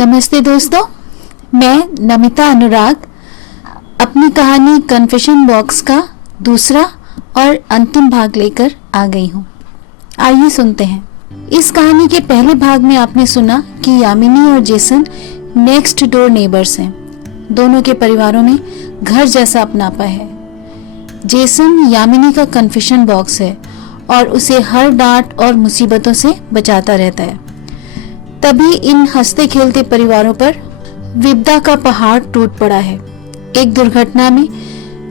नमस्ते दोस्तों, मैं नमिता अनुराग अपनी कहानी कन्फेशन बॉक्स का दूसरा और अंतिम भाग लेकर आ गई हूँ। आइए सुनते हैं। इस कहानी के पहले भाग में आपने सुना कि यामिनी और जेसन नेक्स्ट डोर नेबर्स हैं। दोनों के परिवारों में घर जैसा अपनापा है। जेसन यामिनी का कन्फेशन बॉक्स है और उसे हर डांट और मुसीबतों से बचाता रहता है। तभी इन हंसते खेलते परिवारों पर विपदा का पहाड़ टूट पड़ा है। एक दुर्घटना में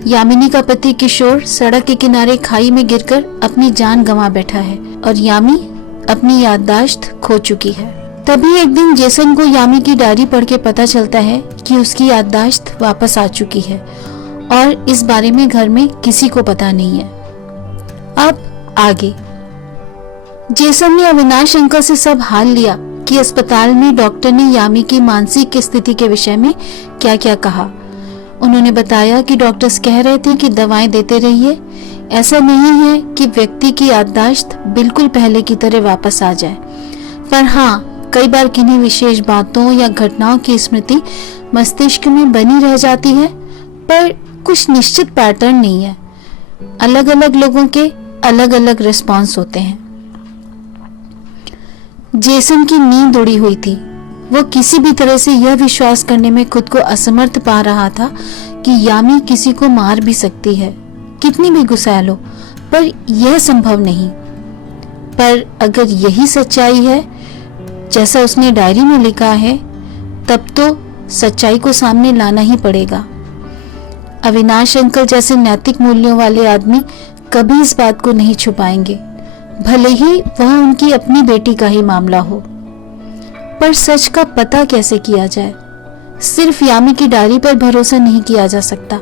यामिनी का पति किशोर सड़क के किनारे खाई में गिरकर अपनी जान गंवा बैठा है और यामी अपनी याददाश्त खो चुकी है। तभी एक दिन जेसन को यामी की डायरी पढ़ के पता चलता है कि उसकी याददाश्त वापस आ चुकी है और इस बारे में घर में किसी को पता नहीं है। अब आगे जेसन ने अविनाश अंकल से सब हाल लिया कि अस्पताल में डॉक्टर ने यामी की मानसिक स्थिति के विषय में क्या क्या कहा। उन्होंने बताया कि डॉक्टर्स कह रहे थे कि दवाएं देते रहिए, ऐसा नहीं है कि व्यक्ति की याददाश्त बिल्कुल पहले की तरह वापस आ जाए, पर हाँ, कई बार किन्हीं विशेष बातों या घटनाओं की स्मृति मस्तिष्क में बनी रह जाती है, पर कुछ निश्चित पैटर्न नहीं है। अलग अलग लोगों के अलग अलग रिस्पॉन्स होते हैं। जेसन की नींद उड़ी हुई थी। वो किसी भी तरह से यह विश्वास करने में खुद को असमर्थ पा रहा था कि यामी किसी को मार भी सकती है, कितनी भी गुस्सैल हो, पर यह संभव नहीं। पर अगर यही सच्चाई है जैसा उसने डायरी में लिखा है, तब तो सच्चाई को सामने लाना ही पड़ेगा। अविनाश अंकल जैसे नैतिक मूल्यों वाले आदमी कभी इस बात को नहीं छुपाएंगे, भले ही वह उनकी अपनी बेटी का ही मामला हो। पर सच का पता कैसे किया जाए? सिर्फ यामी की डायरी पर भरोसा नहीं किया जा सकता,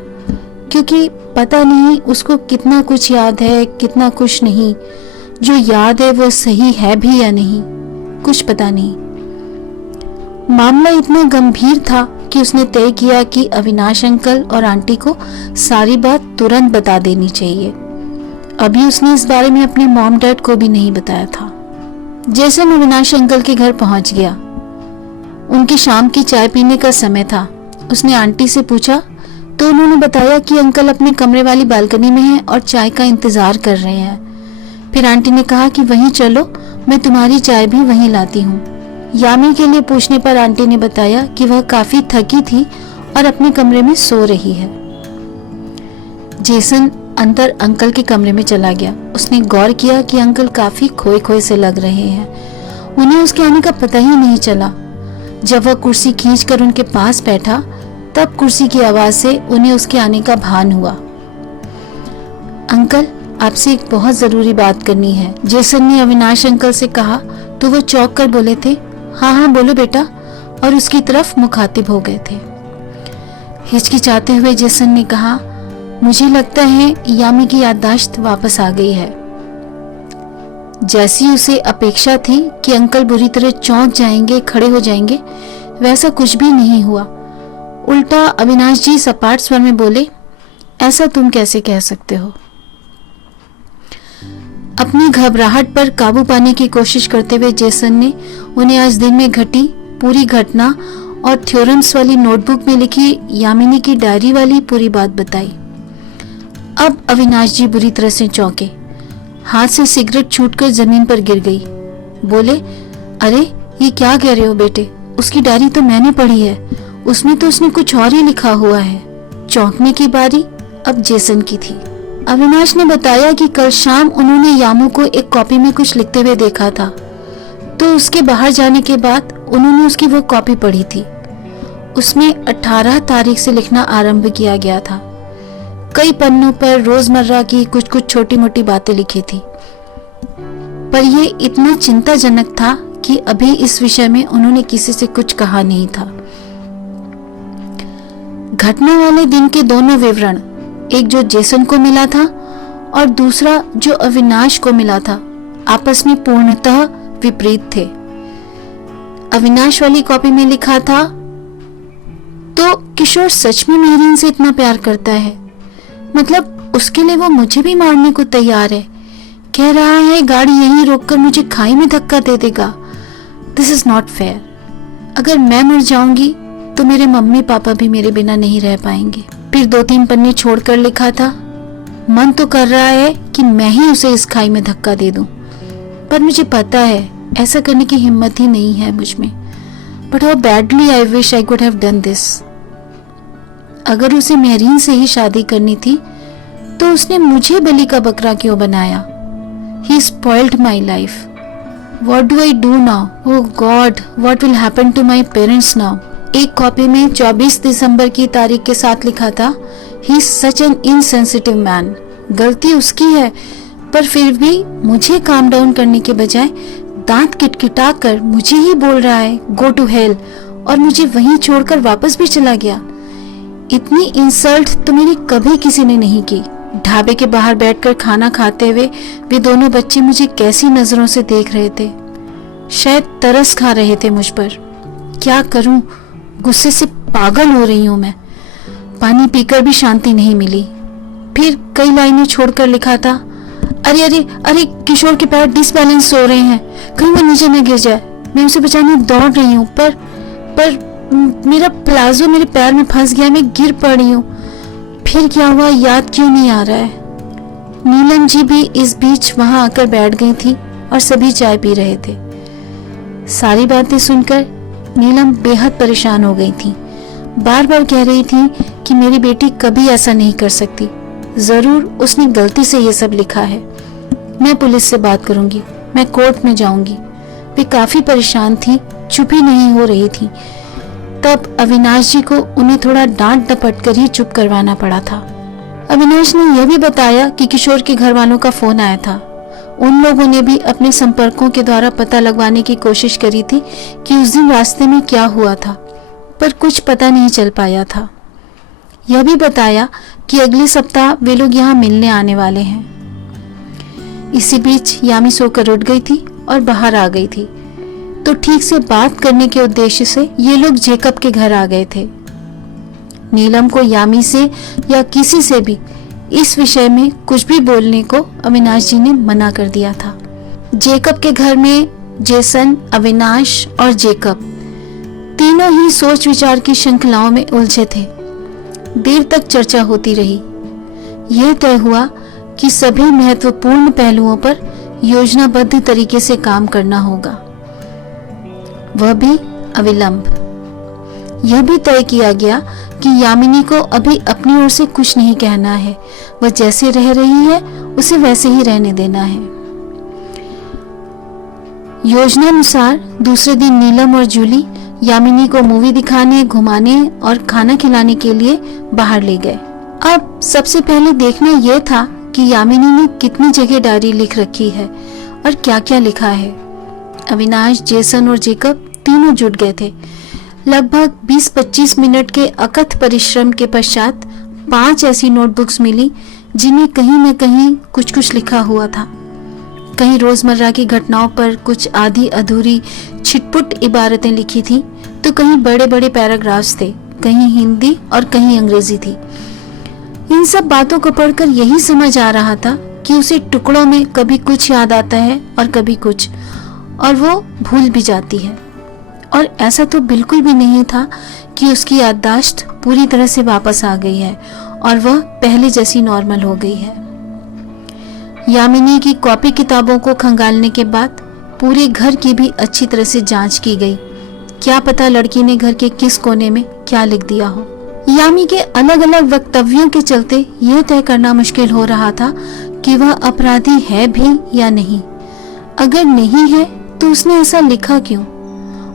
क्योंकि पता नहीं उसको कितना कुछ याद है, कितना कुछ नहीं। जो याद है वो सही है भी या नहीं, कुछ पता नहीं। मामला इतना गंभीर था कि उसने तय किया कि अविनाश अंकल और आंटी को सारी बात तुरंत बता देनी चाहिए। अभी उसने इस बारे में अपने मॉम डैड को भी नहीं बताया था। जेसन अविनाश अंकल के घर पहुंच गया। उनकी शाम की चाय पीने का समय था। उसने आंटी से पूछा तो उन्होंने बताया कि अंकल अपने कमरे वाली बालकनी में हैं और चाय का इंतजार कर रहे हैं। फिर आंटी ने कहा कि वहीं चलो, मैं तुम्हारी चाय भी वहीं लाती हूँ। यामी के लिए पूछने पर आंटी ने बताया कि वह काफी थकी थी और अपने कमरे में सो रही है। जेसन अंदर अंकल के कमरे में चला गया। उसने गौर किया कि अंकल काफी खोए खोए से लग रहे हैं। उन्हें उसके आने का पता ही नहीं चला। जब वह कुर्सी खींचकर उनके पास बैठा, तब कुर्सी की आवाज से उन्हें उसके आने का भान हुआ। अंकल, आपसे एक बहुत जरूरी बात करनी है, जेसन ने अविनाश अंकल से कहा तो वो चौंक कर बोले थे, हाँ हाँ बोलो बेटा, और उसकी तरफ मुखातिब हो गए थे। हिचकिचाते हुए जेसन ने कहा, मुझे लगता है यामी की याददाश्त वापस आ गई है। जैसी उसे अपेक्षा थी कि अंकल बुरी तरह चौंक जाएंगे, खड़े हो जाएंगे, वैसा कुछ भी नहीं हुआ। उल्टा अविनाश जी सपाट स्वर में बोले, ऐसा तुम कैसे कह सकते हो? अपनी घबराहट पर काबू पाने की कोशिश करते हुए जेसन ने उन्हें आज दिन में घटी पूरी घटना और थ्योरम्स वाली नोटबुक में लिखी यामिनी की डायरी वाली पूरी बात बताई। अब अविनाश जी बुरी तरह से चौंके। हाथ से सिगरेट छूटकर जमीन पर गिर गई। बोले, अरे ये क्या कह रहे हो बेटे? उसकी डायरी तो मैंने पढ़ी है, उसमें तो उसने कुछ और ही लिखा हुआ है। चौंकने की बारी अब जेसन की थी। अविनाश ने बताया कि कल शाम उन्होंने यामू को एक कॉपी में कुछ लिखते हुए देखा था, तो उसके बाहर जाने के बाद उन्होंने उसकी वो कॉपी पढ़ी थी। उसमें 18 तारीख से लिखना आरंभ किया गया था। कई पन्नों पर रोजमर्रा की कुछ कुछ छोटी मोटी बातें लिखी थी, पर यह इतना चिंताजनक था कि अभी इस विषय में उन्होंने किसी से कुछ कहा नहीं था। घटना वाले दिन के दोनों विवरण, एक जो जेसन को मिला था और दूसरा जो अविनाश को मिला था, आपस में पूर्णतः विपरीत थे। अविनाश वाली कॉपी में लिखा था, तो किशोर सच में मेहरीन से इतना प्यार करता है, मतलब उसके लिए वो मुझे भी मारने को तैयार है। कह रहा है गाड़ी यहीं रोककर मुझे खाई में धक्का दे देगा। This is not fair. अगर मैं मर जाऊंगी तो मेरे मम्मी पापा भी मेरे बिना नहीं रह पाएंगे। फिर 2-3 पन्ने छोड़कर लिखा था, मन तो कर रहा है कि मैं ही उसे इस खाई में धक्का दे दूं, पर मुझे पता है ऐसा करने की हिम्मत ही नहीं है मुझ में। But how badly I wish I could have done this. अगर उसे मेहरीन से ही शादी करनी थी तो उसने मुझे बलि का बकरा क्यों बनाया? He spoiled my life. What do I do now? Oh God, what will happen to my parents now? एक कॉपी में 24 दिसंबर की तारीख के साथ लिखा था, He is such an insensitive man. गलती उसकी है, पर फिर भी मुझे काम डाउन करने के बजाय दांत किटकिटा कर मुझे ही बोल रहा है गो टू हेल, और मुझे वहीं छोड़कर वापस भी चला गया। इतनी इंसल्ट तो मेरी कभी किसी ने नहीं की। ढाबे के बाहर बैठकर खाना खाते हुए वे दोनों बच्चे मुझे कैसी नजरों से देख रहे थे। शायद तरस खा रहे थे मुझ पर। क्या करूं, गुस्से से पागल हो रही हूं मैं। पानी पीकर भी शांति नहीं मिली। फिर कई लाइनें छोड़कर लिखा था, अरे अरे अरे किशोर के पैर डिसबैलेंस हो रहे हैं, कहीं वो नीचे न गिर जाए। मैं उसे बचाने दौड़ रही हूँ, पर मेरा प्लाजो मेरे पैर में फंस गया, मैं गिर पड़ी हूँ। फिर क्या हुआ याद क्यों नहीं आ रहा है। नीलम जी भी इस बीच वहां आकर बैठ गई थी और सभी चाय पी रहे थे। सारी बातें सुनकर नीलम बेहद परेशान हो गई थी। बार बार कह रही थी कि मेरी बेटी कभी ऐसा नहीं कर सकती, जरूर उसने गलती से ये सब लिखा है। मैं पुलिस से बात करूंगी, मैं कोर्ट में जाऊंगी। वे काफी परेशान थी, चुप ही नहीं हो रही थी। तब अविनाश जी को उन्हें थोड़ा डांट डपट कर ही चुप करवाना पड़ा था। अविनाश ने यह भी बताया कि किशोर के घर वालों का फोन आया था। उन लोगों ने भी अपने संपर्कों के द्वारा पता लगवाने की कोशिश करी थी कि उस दिन रास्ते में क्या हुआ था, पर कुछ पता नहीं चल पाया था। यह भी बताया कि अगले सप्ताह वे लोग यहाँ मिलने आने वाले हैं। इसी बीच यामी सोकर उठ गई थी और बाहर आ गई थी, तो ठीक से बात करने के उद्देश्य से ये लोग जेकब के घर आ गए थे। नीलम को यामी से या किसी से भी इस विषय में कुछ भी बोलने को अविनाश जी ने मना कर दिया था। जेकब के घर में जेसन, अविनाश और जेकब तीनों ही सोच विचार की श्रृंखलाओं में उलझे थे। देर तक चर्चा होती रही। यह तय हुआ कि सभी महत्वपूर्ण पहलुओं पर योजनाबद्ध तरीके से काम करना होगा, वह भी अविलंब। यह भी तय किया गया कि यामिनी को अभी अपनी ओर से कुछ नहीं कहना है, वह जैसे रह रही है उसे वैसे ही रहने देना है। योजनानुसार दूसरे दिन नीलम और जूली यामिनी को मूवी दिखाने, घुमाने और खाना खिलाने के लिए बाहर ले गए। अब सबसे पहले देखना यह था कि यामिनी ने कितनी जगह डायरी लिख रखी है और क्या क्या लिखा है। अविनाश, जेसन और जेकब तीनों जुट गए थे। लगभग 20-25 मिनट के अकथ परिश्रम के पश्चात 5 ऐसी नोटबुक्स मिली जिनमें कहीं न कहीं कुछ कुछ लिखा हुआ था। कहीं रोजमर्रा की घटनाओं पर कुछ आधी अधूरी छिटपुट इबारतें लिखी थी, तो कहीं बड़े बड़े पैराग्राफ्स थे, कहीं हिंदी और कहीं अंग्रेजी थी। इन सब बातों को पढ़कर यही समझ आ रहा था कि उसे टुकड़ों में कभी कुछ याद आता है और कभी कुछ, और वो भूल भी जाती है। और ऐसा तो बिल्कुल भी नहीं था कि उसकी याददाश्त पूरी तरह से वापस आ गई है और वह पहले जैसी नॉर्मल हो गई है। यामिनी की कॉपी किताबों को खंगालने के बाद पूरे घर की भी अच्छी तरह से जांच की गई। क्या पता लड़की ने घर के किस कोने में क्या लिख दिया हो। यामी के अलग अलग वक्तव्यों के चलते यह तय करना मुश्किल हो रहा था कि वह अपराधी है भी या नहीं। अगर नहीं है तो उसने ऐसा लिखा क्यों,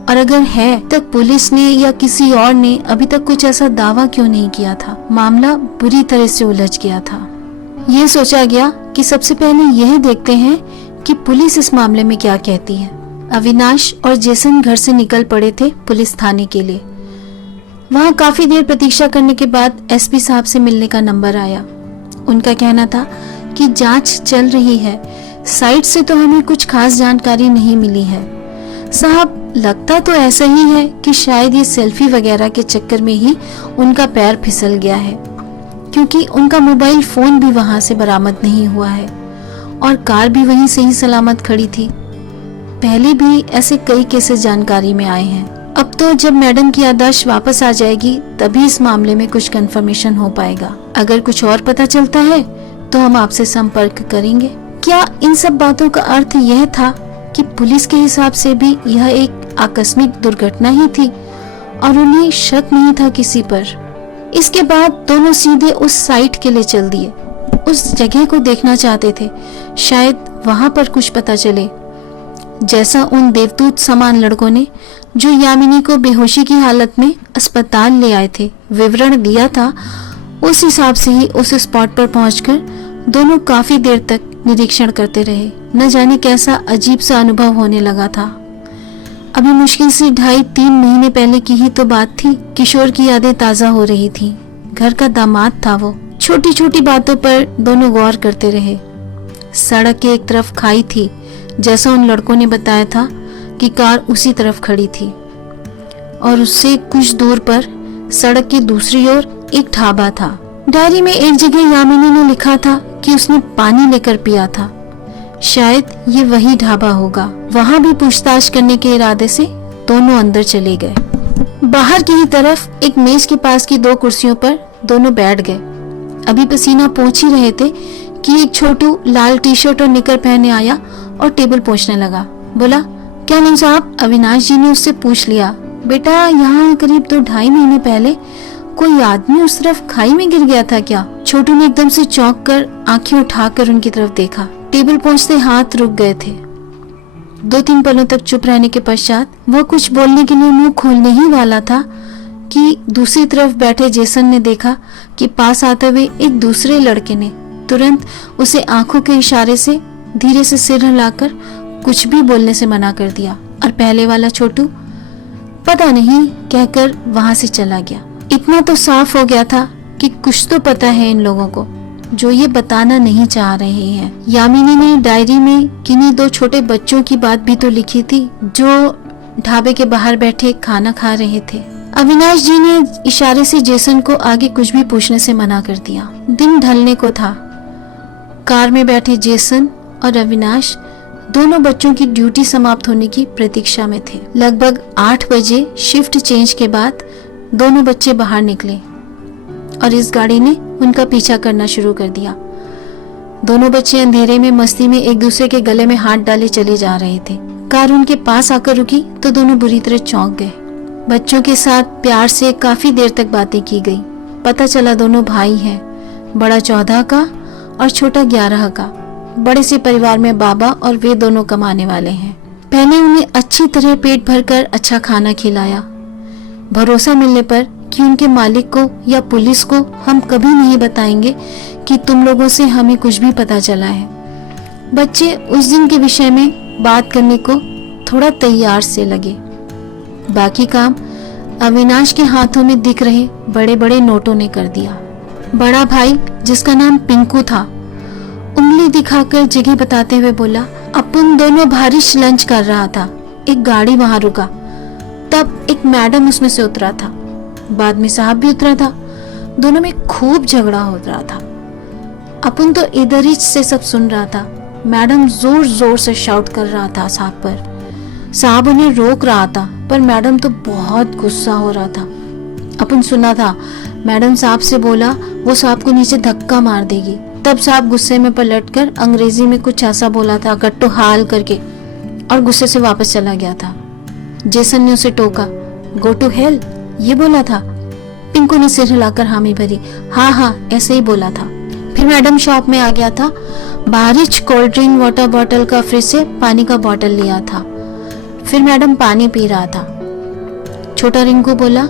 और अगर है तो पुलिस ने या किसी और ने अभी तक कुछ ऐसा दावा क्यों नहीं किया था। मामला बुरी तरह से उलझ गया था। यह सोचा गया कि सबसे पहले यह देखते हैं कि पुलिस इस मामले में क्या कहती है। अविनाश और जेसन घर से निकल पड़े थे पुलिस थाने के लिए। वहां काफी देर प्रतीक्षा करने के बाद एसपी साहब से मिलने का नंबर आया। उनका कहना था कि जांच चल रही है, साइट से तो हमें कुछ खास जानकारी नहीं मिली है। साहब, लगता तो ऐसा ही है कि शायद ये सेल्फी वगैरह के चक्कर में ही उनका पैर फिसल गया है, क्योंकि उनका मोबाइल फोन भी वहां से बरामद नहीं हुआ है और कार भी वहीं से ही सलामत खड़ी थी। पहले भी ऐसे कई केसेस जानकारी में आए हैं। अब तो जब मैडम की याददाश्त वापस आ जाएगी तभी इस मामले में कुछ कंफर्मेशन हो पाएगा। अगर कुछ और पता चलता है तो हम आपसे संपर्क करेंगे। क्या इन सब बातों का अर्थ यह था कि पुलिस के हिसाब से भी यह एक आकस्मिक दुर्घटना ही थी और उन्हें शक नहीं था किसी पर? इसके बाद दोनों सीधे उस साइट के लिए चल दिए। उस जगह को देखना चाहते थे, शायद वहां पर कुछ पता चले। जैसा उन देवदूत समान लड़कों ने जो यामिनी को बेहोशी की हालत में अस्पताल ले आए थे विवरण दिया था, उस हिसाब से ही उस स्पॉट पर पहुंचकर दोनों काफी देर तक निरीक्षण करते रहे। न जाने कैसा अजीब सा अनुभव होने लगा था। अभी मुश्किल से 2.5-3 महीने पहले की ही तो बात थी। किशोर की यादें ताजा हो रही थी। घर का दामाद था वो। छोटी छोटी बातों पर दोनों गौर करते रहे। सड़क के एक तरफ खाई थी, जैसा उन लड़कों ने बताया था कि कार उसी तरफ खड़ी थी, और उससे कुछ दूर पर सड़क की दूसरी ओर एक ढाबा था। डायरी में एक जगह यामिनी ने लिखा था कि उसने पानी लेकर पिया था। शायद ये वही ढाबा होगा। वहां भी पूछताछ करने के इरादे से दोनों अंदर चले गए। बाहर की ही तरफ एक मेज के पास की 2 कुर्सियों पर दोनों बैठ गए। अभी पसीना पोंछ ही रहे थे कि एक छोटू लाल टी-शर्ट और निकर पहने आया और टेबल पोंछने लगा। बोला, क्या नाम साहब? अविनाश जी ने उससे पूछ लिया। बेटा, यहाँ करीब 2-2.5 महीने पहले कोई आदमी उस तरफ खाई में गिर गया था क्या? छोटू ने एकदम से चौंक कर आंखें उठाकर उनकी तरफ देखा। टेबल पहुंचते हाथ रुक गए थे। 2-3 पलों तक चुप रहने के पश्चात वह कुछ बोलने के लिए मुंह खोलने ही वाला था कि दूसरी तरफ बैठे जेसन ने देखा कि पास आते हुए एक दूसरे लड़के ने तुरंत उसे आंखों के इशारे से धीरे से सिर हिलाकर कुछ भी बोलने से मना कर दिया, और पहले वाला छोटू पता नहीं कहकर वहां से चला गया। इतना तो साफ हो गया था कि कुछ तो पता है इन लोगों को, जो ये बताना नहीं चाह रहे हैं। यामिनी ने डायरी में किन्हीं 2 छोटे बच्चों की बात भी तो लिखी थी जो ढाबे के बाहर बैठे खाना खा रहे थे। अविनाश जी ने इशारे से जेसन को आगे कुछ भी पूछने से मना कर दिया। दिन ढलने को था। कार में बैठे जेसन और अविनाश दोनों बच्चों की ड्यूटी समाप्त होने की प्रतीक्षा में थे। लगभग 8 बजे शिफ्ट चेंज के बाद दोनों बच्चे बाहर निकले और इस गाड़ी ने उनका पीछा करना शुरू कर दिया। दोनों बच्चे अंधेरे में मस्ती में एक दूसरे के गले में हाथ डाले चले जा रहे थे। कार उनके पास आकर रुकी तो दोनों बुरी तरह चौंक गए। बच्चों के साथ प्यार से काफी देर तक बातें की गई। पता चला दोनों भाई हैं, बड़ा 14 का और छोटा 11 का। बड़े से परिवार में बाबा और वे दोनों कमाने वाले हैं। पहले उन्हें अच्छी तरह पेट भरकर अच्छा खाना खिलाया। भरोसा मिलने पर कि उनके मालिक को या पुलिस को हम कभी नहीं बताएंगे कि तुम लोगों से हमें कुछ भी पता चला है। बच्चे उस दिन के विषय में बात करने को थोड़ा तैयार से लगे। बाकी काम अविनाश के हाथों में दिख रहे बड़े बड़े नोटों ने कर दिया। बड़ा भाई, जिसका नाम पिंकू था, उंगली दिखाकर जगह बताते हुए बोला, अपन दोनों भारिश लंच कर रहा था। एक गाड़ी वहां रुका, तब एक मैडम उसमें से उतरा था। बाद में साहब भी उतरा था। दोनों में खूब झगड़ा हो रहा था। अपन तो इधर ही से सब सुन रहा था। मैडम जोर जोर से शाउट कर रहा था साहब पर। साहब उन्हें रोक रहा था, पर मैडम तो बहुत गुस्सा हो रहा था। अपन सुना था, मैडम साहब से बोला वो साहब को नीचे धक्का मार देगी। तब साहब गुस्से में पलटकर अंग्रेजी में कुछ ऐसा बोला था, गट्टो हाल करके, और गुस्से से वापस चला गया था। जेसन ने उसे टोका, गो टू हेल, ये बोला था। पिंकू ने सिर हिलाकर हामी भरी, हाँ हाँ ऐसे ही बोला था। फिर मैडम शॉप में आ गया था। बारिश कोल्ड ड्रिंक वाटर बॉटल का फ्रिज से पानी का बॉटल लिया था। फिर मैडम पानी पी रहा था। छोटा रिंकू बोला,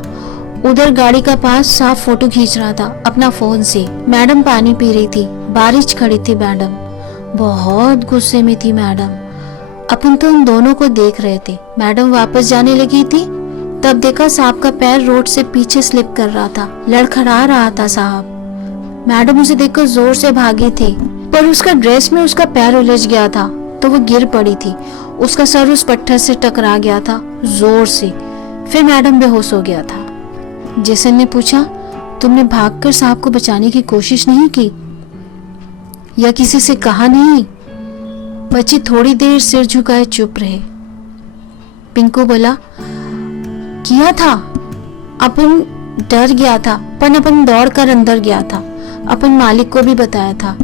उधर गाड़ी का पास साफ फोटो खींच रहा था अपना फोन से। मैडम पानी पी रही थी, बारिश खड़ी थी। मैडम बहुत गुस्से में थी। मैडम अपन तो उन दोनों को देख रहे थे। मैडम वापस जाने लगी थी, तब देखा साहब का पैर रोड से पीछे स्लिप कर रहा था, लड़खड़ा रहा था साहब। मैडम उसे देखकर जोर से भागी थी, पर उसका ड्रेस में उसका पैर उलझ गया था तो वो गिर पड़ी थी। उसका सर उस पत्थर से टकरा गया था जोर से। फिर मैडम बेहोश हो गया था। जेसन ने पूछा, तुमने भागकर साहब को बचाने की कोशिश नहीं की या किसी से कहा नहीं? बच्चे थोड़ी देर सिर झुकाए चुप रहे। पिंकू बोला, किया था। अपन डर गया था, पर अपन दौड़ कर अंदर गया था, अपन मालिक को भी बताया था।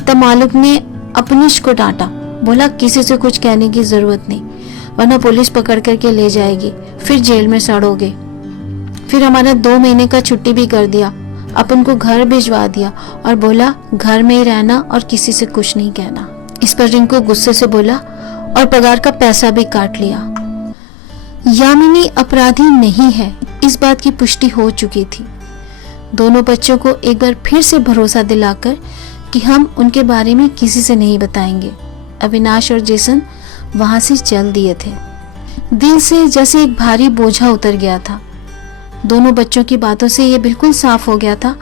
तब मालिक ने अपनिश को डांटा, बोला किसी से कुछ कहने की जरूरत नहीं, वरना पुलिस पकड़ करके ले जाएगी, फिर जेल में सड़ोगे। फिर हमारा 2 महीने का छुट्टी भी कर दिया, अपन को घर भिजवा दिया और बोला घर में ही रहना और किसी से कुछ नहीं कहना। इस पर रिंकू गुस्से से बोला और पगार का पैसा भी काट लिया। यामिनी अपराधी नहीं है, इस बात की पुष्टि हो चुकी थी। दोनों बच्चों को एक बार फिर से भरोसा दिलाकर कि हम उनके बारे में किसी से नहीं बताएंगे, अविनाश और जेसन वहां से चल दिए थे। दिल से जैसे एक भारी बोझा उतर गया था। दोनों बच्चों की बातों से यह बिल्कुल साफ हो गया था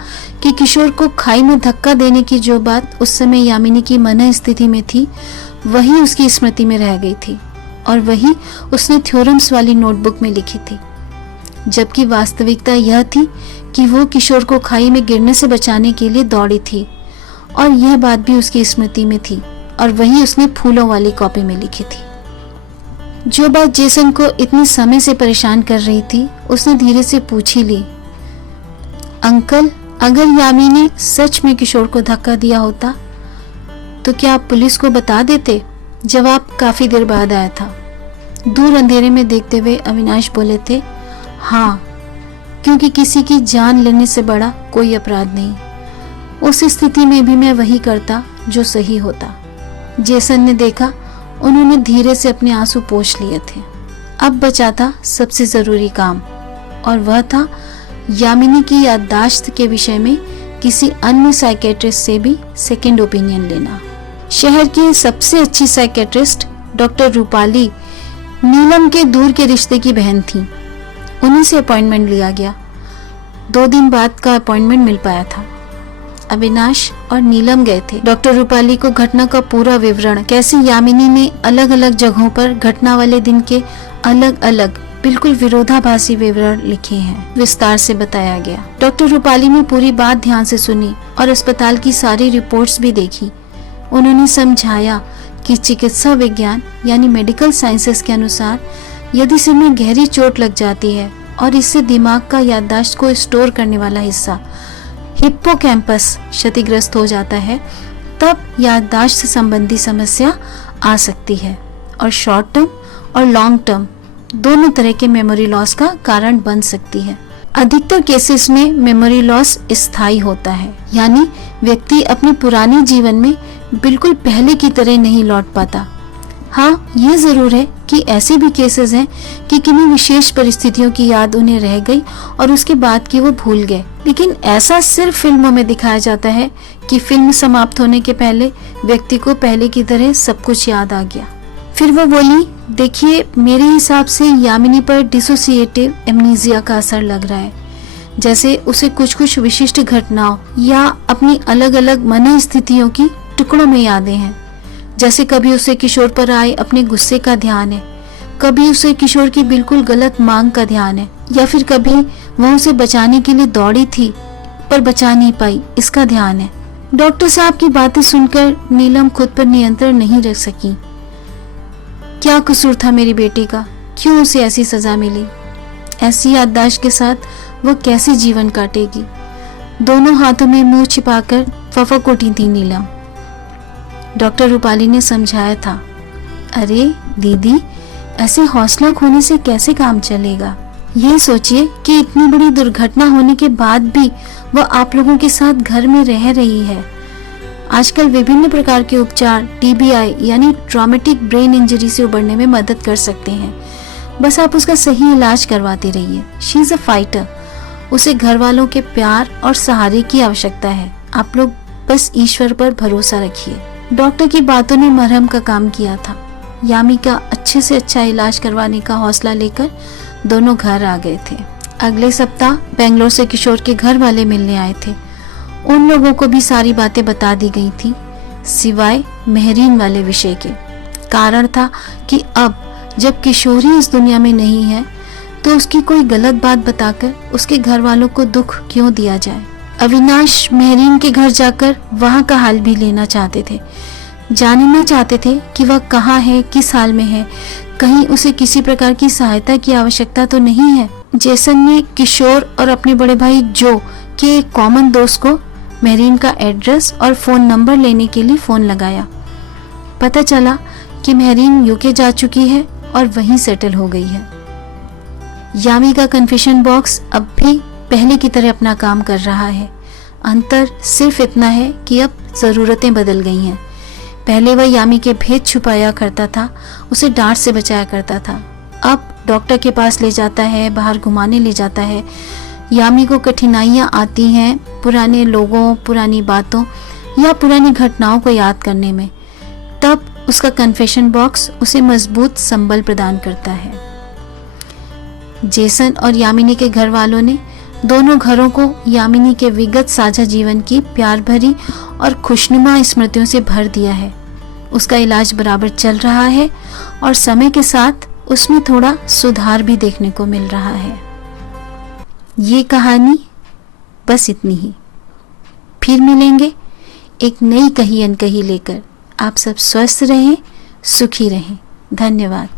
कि किशोर को खाई में धक्का देने की जो बात उस समय यामिनी की मन स्थिति में थी, वही उसकी स्मृति में रह गई थी और वही उसने थ्योरम्स वाली नोटबुक में लिखी थी। जबकि वास्तविकता यह थी कि वो किशोर को खाई में गिरने से बचाने के लिए दौड़ी थी और यह बात भी उसकी स्मृति में थी और वही उसने फूलों वाली कॉपी में लिखी थी। जो बात जेसन को इतने समय से परेशान कर रही थी, उसने धीरे से पूछ ही ली, अंकल, अगर यामिनी ने सच में किशोर को धक्का दिया होता तो क्या आप पुलिस को बता देते? जवाब काफी देर बाद आया था। दूर अंधेरे में देखते हुए अविनाश बोले थे, हाँ, क्योंकि किसी की जान लेने से बड़ा कोई अपराध नहीं। उस स्थिति में भी मैं वही करता जो सही होता। जेसन ने देखा उन्होंने धीरे से अपने आंसू पोंछ लिए थे। अब बचा था सबसे जरूरी काम और वह था यामिनी की याददाश्त के विषय में किसी अन्य साइकेट्रिस्ट से भी सेकंड ओपिनियन लेना। शहर की सबसे अच्छी साइकेट्रिस्ट डॉक्टर रूपाली नीलम के दूर के रिश्ते की बहन थी। उन्हीं से अपॉइंटमेंट लिया गया। 2 दिन बाद का अपॉइंटमेंट मिल पाया था। अविनाश और नीलम गए थे। डॉक्टर रूपाली को घटना का पूरा विवरण, कैसे यामिनी ने अलग अलग जगहों पर घटना वाले दिन के अलग अलग बिल्कुल विरोधाभासी विवरण लिखे हैं, विस्तार से बताया गया। डॉक्टर रूपाली ने पूरी बात ध्यान से सुनी और अस्पताल की सारी रिपोर्ट्स भी देखी। उन्होंने समझाया कि चिकित्सा विज्ञान यानी मेडिकल साइंसेस के अनुसार यदि सिर में गहरी चोट लग जाती है और इससे दिमाग का याददाश्त को स्टोर करने वाला हिस्सा हिप्पोकैम्पस क्षतिग्रस्त हो जाता है, तब याददाश्त संबंधी समस्या आ सकती है और शॉर्ट टर्म और लॉन्ग टर्म दोनों तरह के मेमोरी लॉस का कारण बन सकती है। अधिकतर केसेस में मेमोरी लॉस स्थायी होता है, यानी व्यक्ति अपने पुराने जीवन में बिल्कुल पहले की तरह नहीं लौट पाता। हाँ, ये जरूर है कि ऐसे भी केसेस हैं कि किन्हीं विशेष परिस्थितियों की याद उन्हें रह गई और उसके बाद की वो भूल गए, लेकिन ऐसा सिर्फ फिल्मों में दिखाया जाता है कि फिल्म समाप्त होने के पहले व्यक्ति को पहले की तरह सब कुछ याद आ गया। फिर वो बोली, देखिए, मेरे हिसाब से यामिनी पर डिसोसिएटिव एमनीजिया का असर लग रहा है, जैसे उसे कुछ कुछ विशिष्ट घटनाओं या अपनी अलग अलग मन स्थितियों की टुकड़ों में यादें हैं। जैसे कभी उसे किशोर पर आए अपने गुस्से का ध्यान है, कभी उसे किशोर की बिल्कुल गलत मांग का ध्यान है, या फिर कभी वह उसे बचाने के लिए दौड़ी थी पर बचा नहीं पाई, इसका ध्यान है। डॉक्टर साहब की बातें सुनकर नीलम खुद पर नियंत्रण नहीं रख सकी। क्या कसूर था मेरी बेटी का? क्यों उसे ऐसी सजा मिली? ऐसी याददाश्त के साथ वो कैसे जीवन काटेगी? दोनों हाथों में मुंह छिपाकर फफक उठी थी नीलम। डॉक्टर रूपाली ने समझाया था, अरे दीदी, ऐसे हौसला खोने से कैसे काम चलेगा? ये सोचिए कि इतनी बड़ी दुर्घटना होने के बाद भी वह आप लोगों के साथ घर में रह रही है। आजकल विभिन्न प्रकार के उपचार TBI यानी ट्रॉमेटिक ब्रेन इंजरी से उबरने में मदद कर सकते हैं। बस आप उसका सही इलाज करवाते रहिए। She is a fighter. उसे घर वालों के प्यार और सहारे की आवश्यकता है। आप लोग बस ईश्वर पर भरोसा रखिए। डॉक्टर की बातों ने मरहम का काम किया था। यामी का अच्छे से अच्छा इलाज करवाने का हौसला लेकर दोनों घर आ गए थे। अगले सप्ताह बेंगलोर से किशोर के घर वाले मिलने आए थे। उन लोगों को भी सारी बातें बता दी गई थी, सिवाय मेहरीन वाले विषय के। कारण था कि अब जब किशोर ही इस दुनिया में नहीं है तो उसकी कोई गलत बात बताकर उसके घर वालों को दुख क्यों दिया जाए। अविनाश मेहरीन के घर जाकर वहां का हाल भी लेना चाहते थे, जानना चाहते थे कि वह कहाँ है, किस हाल में है, कहीं उसे किसी प्रकार की सहायता की आवश्यकता तो नहीं है। जेसन ने किशोर और अपने बड़े भाई जो के एक कॉमन दोस्त को मेहरीन का एड्रेस और फ़ोन नंबर लेने के लिए फ़ोन लगाया। पता चला कि मेहरीन यूके जा चुकी है और वहीं सेटल हो गई है। यामी का कन्फेशन बॉक्स अब भी पहले की तरह अपना काम कर रहा है। अंतर सिर्फ इतना है कि अब ज़रूरतें बदल गई हैं। पहले वह यामी के भेद छुपाया करता था, उसे डांट से बचाया करता था। अब डॉक्टर के पास ले जाता है, बाहर घुमाने ले जाता है। यामी को कठिनाइयाँ आती हैं पुराने लोगों, पुरानी बातों या पुरानी घटनाओं को याद करने में। तब उसका कन्फेशन बॉक्स उसे मजबूत संबल प्रदान करता है। जेसन और यामिनी के घर वालों ने दोनों घरों को यामिनी के विगत साझा जीवन की प्यार भरी और खुशनुमा स्मृतियों से भर दिया है। उसका इलाज बराबर चल रहा है और समय के साथ उसमें थोड़ा सुधार भी देखने को मिल रहा है। ये कहानी बस इतनी ही। फिर मिलेंगे एक नई कही अनकही लेकर। आप सब स्वस्थ रहें, सुखी रहें। धन्यवाद।